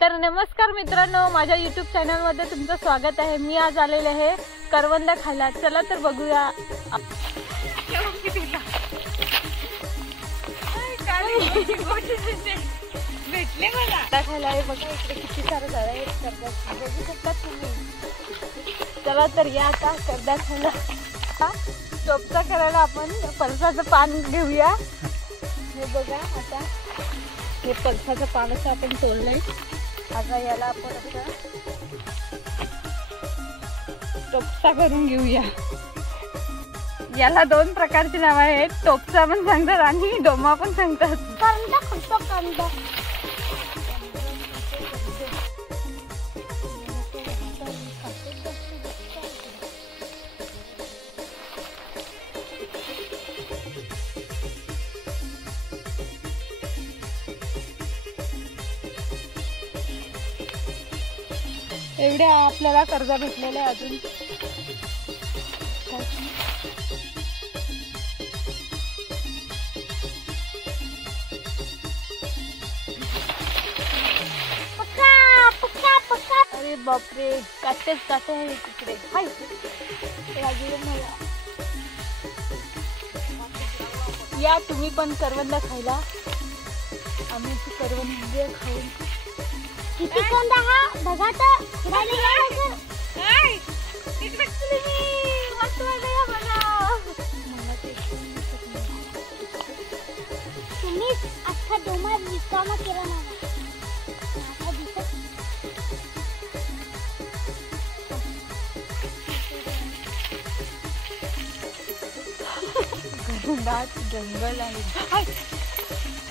तर नमस्कार मित्रांनो, माझ्या YouTube चॅनल मध्ये तुमचं स्वागत आहे। मी आज आलेले आहे करवंद खायला। चला तर बघूया। भेटले मला खायला आहे बघा, इकडे किती सारे झाड आहेत करवंद, बघू शकता तुम्ही। चला तर या आता करवंद खायला। टोपचा करायला आपण पळसाचं पान घेऊया। हे बघा, आता हे पळसाचं पान असं आपण तोडलंय। आता याला आपण असं टोपचा करून घेऊया। याला दोन प्रकारची नाव आहेत, टोपचा पण सांगतात आणि डोमा पण सांगतात। एवढे आपल्याला कर्ज भेटलेले आहे अजून। अरे बापरे, काटेच काटे आहे तिकडे। हाय या तुम्ही पण करवंद खायला। आम्ही ती करवंद खाऊन किती कोंदा हा बघा तर तुम्हीच अख्खा डोमा रिकामा केला ना। घनदाट जंगल आहे।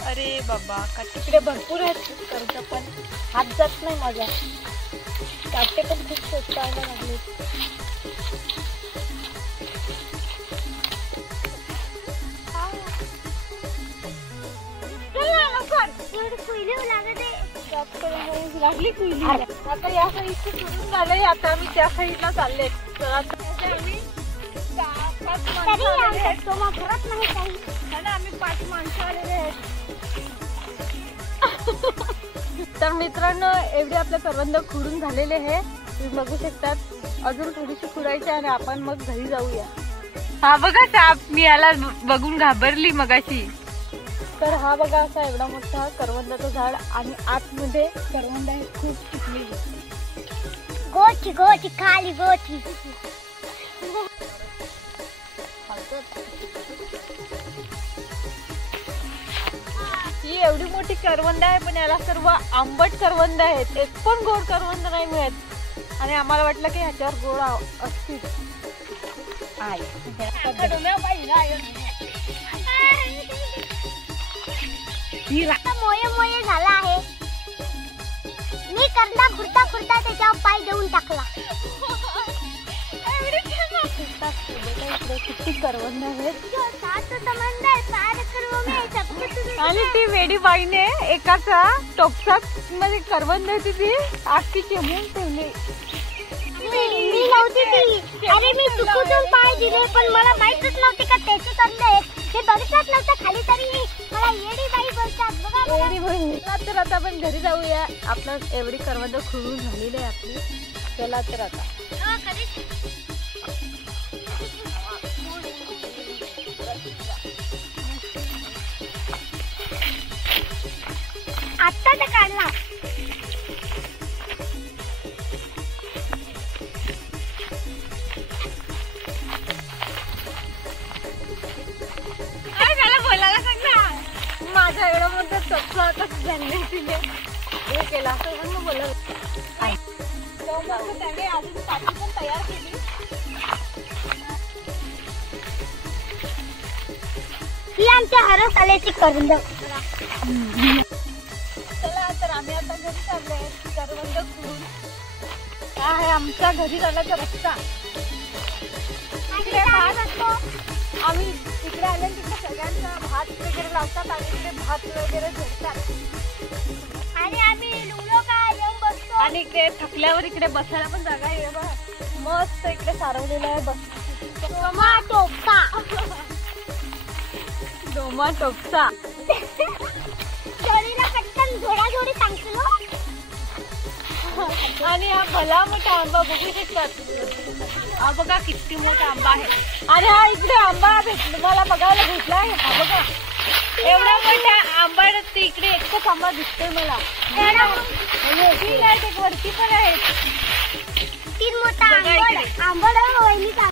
अरे बाबा, तिकडे भरपूर आहेत कर्ज, पण हात जात नाही माझा। काटे पण खूप सोचायला लागले। लागली कुईली। आता या साईडचं सुरू झालंय, आता आम्ही त्या साईडला चालले। आम्ही 5 माणसं आलेले आहेत। तर मित्रांनो, एवढे आपले करवंद खुडून झालेले आहे, तुम्ही बघू शकतात। अजून थोडीशी खुडायची आणि आपण मग घरी जाऊया। हा बघा साप, मी याला बघून घाबरली मगाशी। तर हा बघा, असा एवढा मोठा करवंदाचं झाड आणि आतमध्ये करवंद आहे खूप पिकलेली। गोठी गोठी खाली गोठी। ही एवढी मोठी करवंद आहे, पण याला सर्व आंबट करवंद आहेत। एक पण गोड करवंद नाही मिळत आणि आम्हाला वाटलं की ह्याच्यावर गोड असतील। मोये मोये झाला आहे। मी करला खुर्ता खुर्ता त्याच्यावर पाय देऊन टाकला। किती करवंद आहेत आणि ती वेडी बाईने एकाचा टोपसात मध्ये करवंद होती, ती आखी चेमून ठेवली। मी नव्हती ती। अरे मी चुकून पाय दिले, पण मला माहितच नव्हते का त्याचे करले। हे बघितलंच नव्हतं खाली, तरी मला येडी बाई बोलतात बघा। येडी बाई। तर आता आपण घरी जाऊया। आपलं एवढी करवंद खुडून झालेली आहे आपली। चला तर आता आता तर काढला। काय झालं बोलायला सांग ना। माझा एवढा मोठा चपला आता झाले तिने हे केला असं म्हणून बोलत। त्याने अजून पाठी पण तयार केली। ही आमच्या हरस आल्याची करवंद। चला तर आम्ही आता घरी चाललोय करवंद खुडून। हा आहे आमच्या घरी जाण्याचा रस्ता। इकडे आम्ही तिकडे आले, तिकडे सगळ्यांचा भात वगैरे लावतात आणि इकडे भात वगैरे झोडतात आणि आम्ही लुलो काय येऊन बसतो। आणि इकडे थकल्यावर इकडे बसायला पण जागा आहे बघा, मस्त इकडे सारवलेलं आहे। बस डोमा टोपचा डोमा टोपचा जोडीला पटकन घोडाघोडी सांगतो। आणि हा भला मोठा आंबा बघू शकतात. हा बघा किती मोठा आंबा आहे. आणि हा इकडे आंबा मला बघायला भेटलाय. हा बघा एवढा मोठा आंबा इकडे एकच आंबा दिसतोय मला. म्हणजे